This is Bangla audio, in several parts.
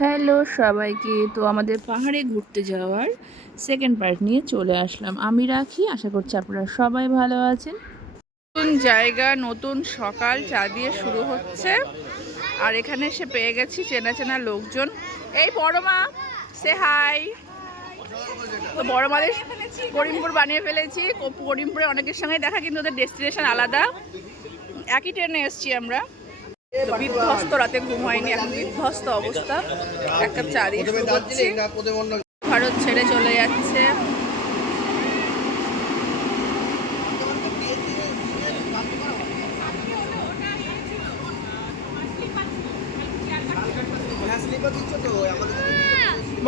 হ্যালো সবাইকে, তো আমাদের পাহাড়ে ঘুরতে যাওয়ার সেকেন্ড পার্ট নিয়ে চলে আসলাম। আমি রাখি, আশা করছি আপনারা সবাই ভালো আছেন। নতুন জায়গা, নতুন সকাল, চা দিয়ে শুরু হচ্ছে। আর এখানে এসে পেয়ে গেছি চেনা চেনা লোকজন। এই বড় মা, সে হাই। তো বড় মাদের করিমপুর বানিয়ে ফেলেছি। করিমপুরে অনেকের সঙ্গে দেখা, কিন্তু ওদের ডেস্টিনেশন আলাদা। একই ট্রেনে এসছি আমরা। বিধ্বস্ত, রাতে ঘুম হয়নি, এখন বিধ্বস্ত অবস্থা। এক কাপ চা দিয়ে শুরু করছি। ভারত ছেড়ে চলে যাচ্ছে।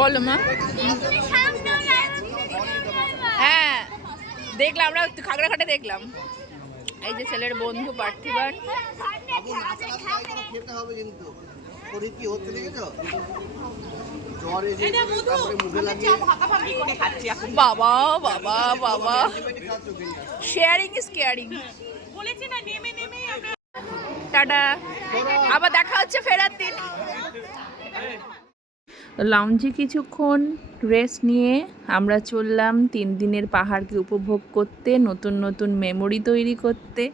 বলো মা। হ্যাঁ দেখলাম, আমরা খাগড়াঘাটে দেখলাম। এই যে ছেলের বন্ধু পার্থিবান। বাবা বাবা বাবা, শেয়ারিং ইজ কেয়ারিং। টাটা, আবার দেখা হচ্ছে ফেরার দিন। লাউঞ্জে কিছুক্ষণ রেস্ট নিয়ে আমরা চললাম 3 দিনের পাহাড়কে উপভোগ করতে, নতুন নতুন মেমোরি তৈরি করতে,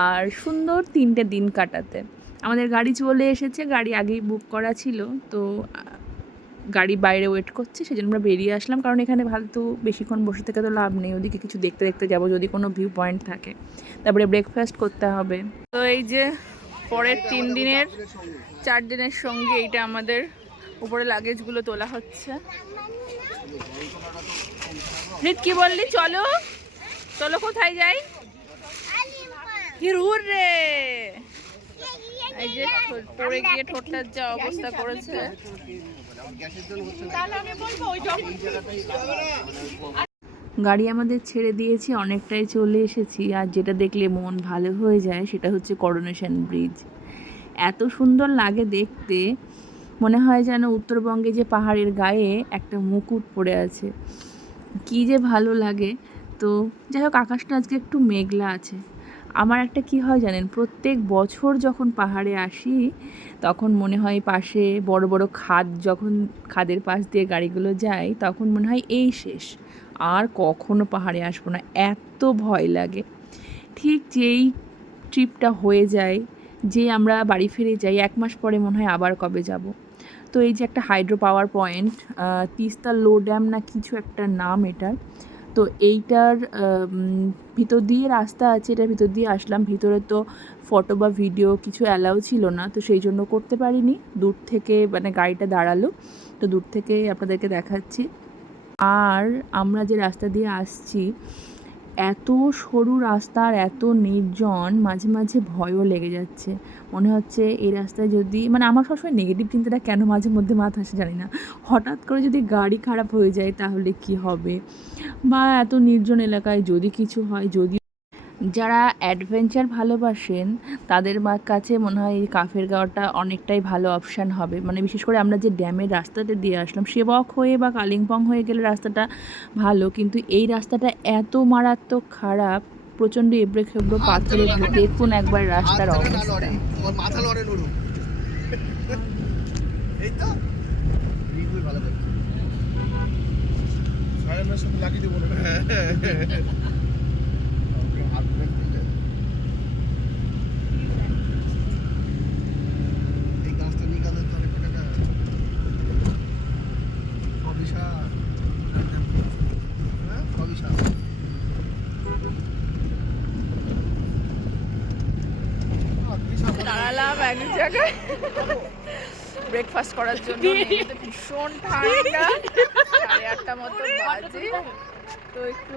আর সুন্দর 3টে দিন কাটাতে। আমাদের গাড়ি চলে এসেছে, গাড়ি আগেই বুক করা ছিল, তো গাড়ি বাইরে ওয়েট করছে, সেজন্য আমরা বেরিয়ে আসলাম। কারণ এখানে ফালতু বেশিক্ষণ বসে থেকে তো লাভ নেই, ওদিকে কিছু দেখতে দেখতে যাবো যদি কোনো ভিউ পয়েন্ট থাকে। তারপরে ব্রেকফাস্ট করতে হবে। তো এই যে পরের 3 দিনের 4 দিনের সঙ্গে এইটা আমাদের উপরে লাগেজগুলো তোলা হচ্ছে। রিত কি বললি? চলো চলো, কোথায় যাই? হিরুর রে, এই যে পড়ে গিয়ে ঠোঁটটার যা অবস্থা করেছে। গাড়ি আমাদের ছেড়ে দিয়েছে, অনেকটাই চলে এসেছি। আর যেটা দেখলে মন ভালো হয়ে যায় সেটা হচ্ছে করোনেশন ব্রিজ। এত সুন্দর লাগে দেখতে, মনে হয় যেন উত্তরবঙ্গে যে পাহাড়ের গায়ে একটা মুকুট পড়ে আছে, কী যে ভালো লাগে। তো যাই হোক, আকাশটা আজকে একটু মেঘলা আছে। আমার একটা কি হয় জানেন, প্রত্যেক বছর যখন পাহাড়ে আসি তখন মনে হয় পাশে বড় বড় খাদ, যখন খাদের পাশ দিয়ে গাড়িগুলো যায় তখন মনে হয় এই শেষ, আর কখনো পাহাড়ে আসবো না, এত ভয় লাগে। ঠিক যেই ট্রিপটা হয়ে যায়, যে আমরা বাড়ি ফিরে যাই, 1 মাস পরে মনে হয় আবার কবে যাব। তো এই যে একটা hydro power point, Teesta low dam না কিছু একটা নাম এটার। তো এইটার ভিতর দিয়ে রাস্তা আছে, এটার ভিতর দিয়ে আসলাম। ভিতরে তো ফটো বা ভিডিও কিছু অ্যালাউ ছিল না, তো সেই জন্য করতে পারিনি। দূর থেকে মানে গাড়িটা দাঁড়ালো, তো দূর থেকে আপনাদেরকে দেখাচ্ছি। আর আমরা যে রাস্তা দিয়ে আসছি, এত সরু রাস্তা আর এত নির্জন, মাঝে মাঝে ভয়ও লেগে যাচ্ছে। মনে হচ্ছে এই রাস্তায় যদি, মানে আমার সবসময় নেগেটিভ চিন্তাটা কেন মাঝে মধ্যে মাথা আসে জানি না, হঠাৎ করে যদি গাড়ি খারাপ হয়ে যায় তাহলে কি হবে, বা এত নির্জন এলাকায় যদি কিছু হয়। যদি যারা অ্যাডভেঞ্চার ভালোবাসেন তাদের কাছে মনে হয় এই কাফের গাঁওটা অনেকটাই ভালো অপশান হবে। মানে বিশেষ করে আমরা যে ড্যামের রাস্তাতে দিয়ে আসলাম, সেবক হয়ে বা কালিম্পং হয়ে গেলে রাস্তাটা ভালো, কিন্তু এই রাস্তাটা এত মারাত্মক খারাপ, প্রচণ্ড এবড়ো খেবড়ো পাথরে দেখুন একবার রাস্তার অবস্থা। দাঁড়ালাম এক জায়গায় ব্রেকফাস্ট করার জন্য। ভীষণ ঠান্ডা, 8:30 মতো বাজে, তো একটু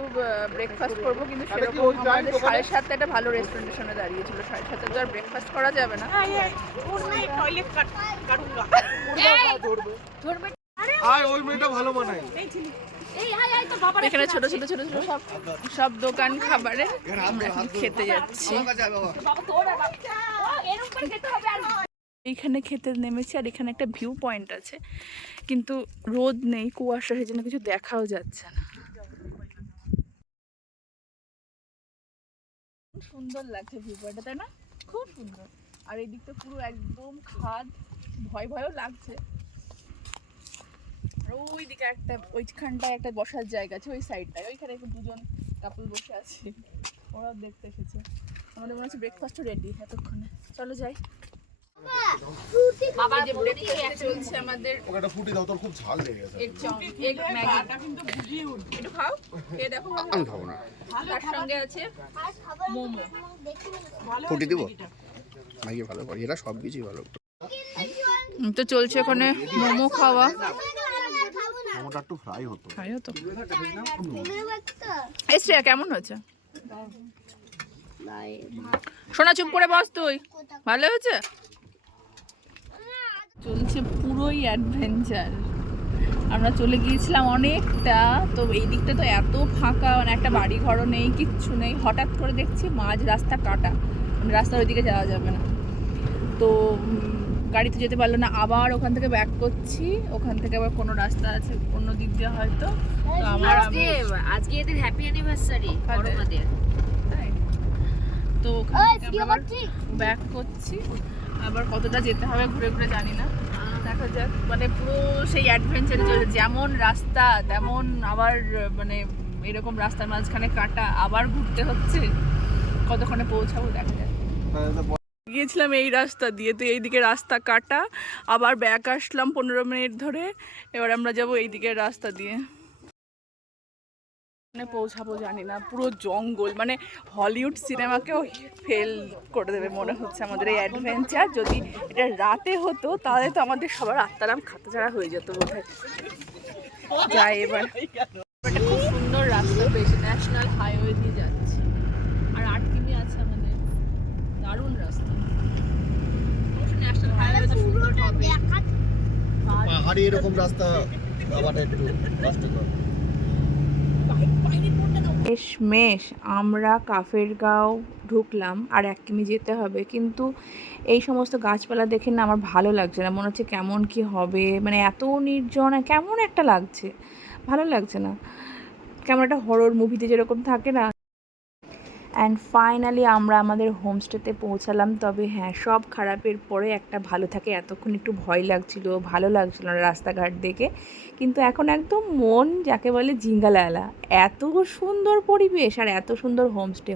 ব্রেকফাস্ট করবো, কিন্তু সেরকম আমাদের 7:30 একটা ভালো রেস্টুরেন্টের সামনে দাঁড়িয়েছিল। 7:30 তো আর ব্রেকফাস্ট করা যাবে না। এখানে ছোট ছোট ছোট ছোট সব দোকান খাবারে আমরা এখন খেতে যাচ্ছি। এইখানে খেতে নেমেছি, আর এখানে একটা ভিউ পয়েন্ট আছে, কিন্তু রোদ নেই, কুয়াশা, সেই জন্য কিছু দেখাও যাচ্ছে না। সুন্দর লাগছে ভিউ পয়েন্টটা, তাই না? খুব সুন্দর। আর এই দিকটা পুরো একদম খাদ, ভয় ভয়ও লাগছে, ওইদিকে একটা ওইখানটায় একটা বসার জায়গা আছে, ওই সাইডটায় ওইখানে দুজন কাপল বসে আছে, ওরা দেখতে এসেছে। আমাদের মনে হচ্ছে ব্রেকফাস্টও রেডি এতক্ষণে, চলো যাই। বাবা যে ব্রেকফাস্ট চলছে আমাদের, ওটা ফুটি দাও, তোর খুব ঝাল লেগে গেছে। এগ ম্যাগি কিন্তু ভিজিয়ে উঠবে, একটু খাও, খেয়ে দেখো। আমি খাবো না। তার সঙ্গে আছে মোমো। ফুটি দিব ম্যাগি ভালো করি, এরা সব কিছুই ভালো। তো চলছে ওখানে মোমো খাওয়া। মোমোটা একটু ফ্রাই হতো। শ্রেয়া কেমন হয়েছে? সোনা চুপ করে বস তুই, ভালো হয়েছে? চলছে পুরোই অ্যাডভেঞ্চার। আমরা চলে গিয়েছিলাম অনেকটা, তো এই দিকটা তো এত ফাঁকা, মানে একটা বাড়ি ঘরও নেই, কিচ্ছু নেই। হঠাৎ করে দেখছি মাঝ রাস্তা কাটা, মানে রাস্তার ওইদিকে যাওয়া যাবে না। তো গাড়িতে যেতে পারলো না, আবার ওখান থেকে ব্যাক করছি। ওখান থেকে আবার কোনো রাস্তা আছে অন্য দিক দিয়ে হয়তো। তো আমার আজকে এদের হ্যাপি অ্যানিভার্সারি করোনাদের, তাই তো ওখান থেকে আবার ব্যাক করছি। আবার কতটা যেতে হবে ঘুরে ঘুরে জানি না, দেখা যাক। মানে পুরো সেই অ্যাডভেঞ্চারে চলছে, যেমন রাস্তা তেমন আবার মানে এরকম রাস্তার মাঝখানে কাটা, আবার ঘুরতে হচ্ছে। কতক্ষণে পৌঁছাবো দেখা যাক। গিয়েছিলাম এই রাস্তা দিয়ে, তো এইদিকে রাস্তা কাটা, আবার ব্যাক আসলাম 15 মিনিট ধরে। এবার আমরা যাবো এই দিকের রাস্তা দিয়ে। পৌঁছাবো জানি না, পুরো জঙ্গল, মানে হলিউড সিনেমাকেও ফেল করে দেবে মনে হচ্ছে আমাদের এই অ্যাডভেঞ্চার। যদি এটা রাতে হতো তাহলে তো আমাদের সবার আত্মারাম খাতাছাড়া হয়ে যেত বোধহয়। যাই এবার। একটা খুব সুন্দর রাস্তা পেয়েছি, ন্যাশনাল হাইওয়ে দিয়ে যাচ্ছি, আর 8 কিমি আছে আমাদের। দারুণ রাস্তা, ন্যাশনাল হাইওয়ে তো সুন্দর হবে। পাহাড়ি এরকম রাস্তা আবার একটু কষ্টকর। শেষমেশ আমরা কাফেরগাঁও ঢুকলাম, আর 1 কিমি যেতে হবে। কিন্তু এই সমস্ত গাছপালা দেখে না আমার ভালো লাগছে না, মনে হচ্ছে কেমন কি হবে, মানে এত নির্জন, কেমন একটা লাগছে, ভালো লাগছে না। কেমন একটা হরর মুভিতে যেরকম থাকে না। অ্যান্ড ফাইনালি আমরা আমাদের হোমস্টেতে পৌঁছালাম। তবে হ্যাঁ, সব খারাপের পরে একটা ভালো থাকে। এতক্ষণ একটু ভয় লাগছিল, ভালো লাগছিল না রাস্তাঘাট দেখে, কিন্তু এখন একদম মন যাকে বলে জিঙ্গালালা। এত সুন্দর পরিবেশ আর এত সুন্দর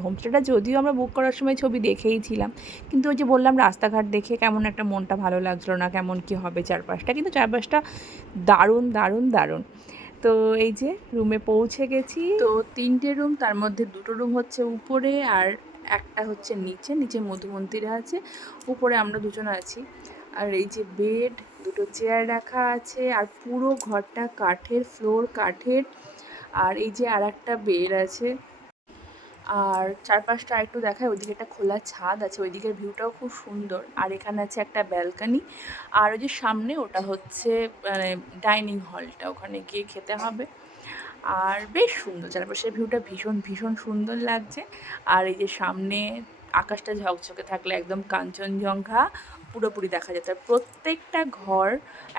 হোমস্টেটা যদিও আমরা বুক করার সময় ছবি দেখেইছিলাম, কিন্তু ওই যে বললাম রাস্তাঘাট দেখে কেমন একটা মনটা ভালো লাগছিল না, কেমন কি হবে চারপাশটা। কিন্তু চারপাশটা দারুণ দারুণ দারুণ। তো এই যে রুমে পৌঁছে গেছি। তো 3টে রুম, তার মধ্যে 2টো রুম হচ্ছে উপরে আর একটা হচ্ছে নিচে। নিচে মধুমন্দিরা আছে, উপরে আমরা 2জন আছি। আর এই যে বেড, 2টো চেয়ার রাখা আছে, আর পুরো ঘরটা কাঠের, ফ্লোর কাঠের। আর এই যে আর একটা বেড আছে। আর চারপাশটা একটু দেখায়, ওইদিকে একটা খোলা ছাদ আছে, ওইদিকের ভিউটাও খুব সুন্দর। আর এখানে আছে একটা ব্যালকনি, আর ওই যে সামনে ওটা হচ্ছে মানে ডাইনিং হলটা, ওখানে গিয়ে খেতে হবে। আর বেশ সুন্দর, চারপাশের ভিউটা ভীষণ ভীষণ সুন্দর লাগছে। আর এই যে সামনে আকাশটা ঝকঝকে থাকলে একদম কাঞ্চনজঙ্ঘা পুরোপুরি দেখা যেত। আর প্রত্যেকটা ঘর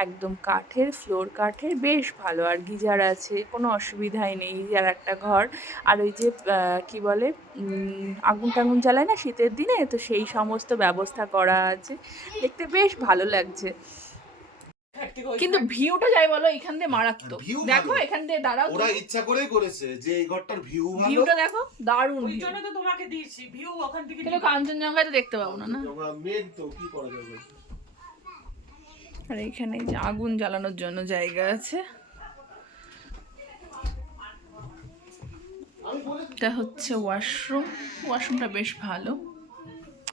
একদম কাঠের, ফ্লোর কাঠের, বেশ ভালো। আর গিজার আছে, কোনো অসুবিধাই নেই। আর একটা ঘর, আর ওই যে কি বলে আগুন টাগুন জ্বালায় না শীতের দিনে, তো সেই সমস্ত ব্যবস্থা করা আছে, দেখতে বেশ ভালো লাগছে। কিন্তু ভিউটা যাই বলো এখান দিয়ে মারাত্মক। দেখো এখান দিয়ে দাঁড়াও, ওরা ইচ্ছা করেই করেছে যে এই ঘরটার ভিউ ভালো। ভিউটা দেখো দারুণ, ওই জন্য তো তোমাকে দিয়েছি ভিউ ওখান থেকে। কিন্তু কাঞ্চনজঙ্ঘায় তো দেখতে পাবো না। মেঘ তো কি করা যাবে। আর এখানে যে আগুন জ্বালানোর জন্য জায়গা আছে। এটা হচ্ছে ওয়াশরুম, ওয়াশরুমটা বেশ ভালো,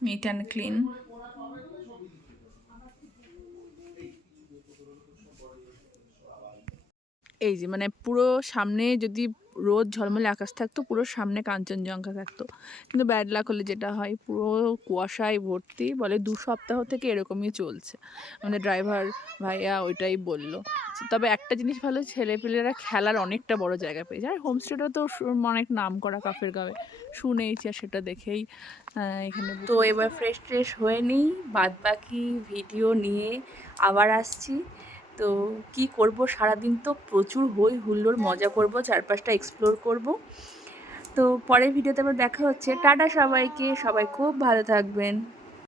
নিট অ্যান্ড ক্লিন। এই যে মানে পুরো সামনে যদি রোদ ঝলমলে আকাশ থাকতো, পুরো সামনে কাঞ্চনজঙ্ঘা থাকতো। কিন্তু ব্যাড লাক হলে যেটা হয়, পুরো কুয়াশায় ভর্তি। বলে 2 সপ্তাহ থেকে এরকমই চলছে, আমাদের ড্রাইভার ভাইয়া ওইটাই বললো। তবে একটা জিনিস ভালো, ছেলেপেলেরা খেলার অনেকটা বড় জায়গা পেয়েছে। আর হোমস্টেটা তো অনেক নাম করা কাফেরগাঁওয়ে, শুনেইছি, আর সেটা দেখেই এখানে। তো এবার ফ্রেশ ট্রেশ হয়ে নিই, বাদ বাকি ভিডিও নিয়ে আবার আসছি। তো কি করব, সারাদিন তো প্রচুর হই হুল্লোড়, মজা করব, চারপাশটা এক্সপ্লোর করব। তো পরের ভিডিওতে আবার দেখা হচ্ছে। টাটা সবাইকে, সবাই খুব ভালো থাকবেন।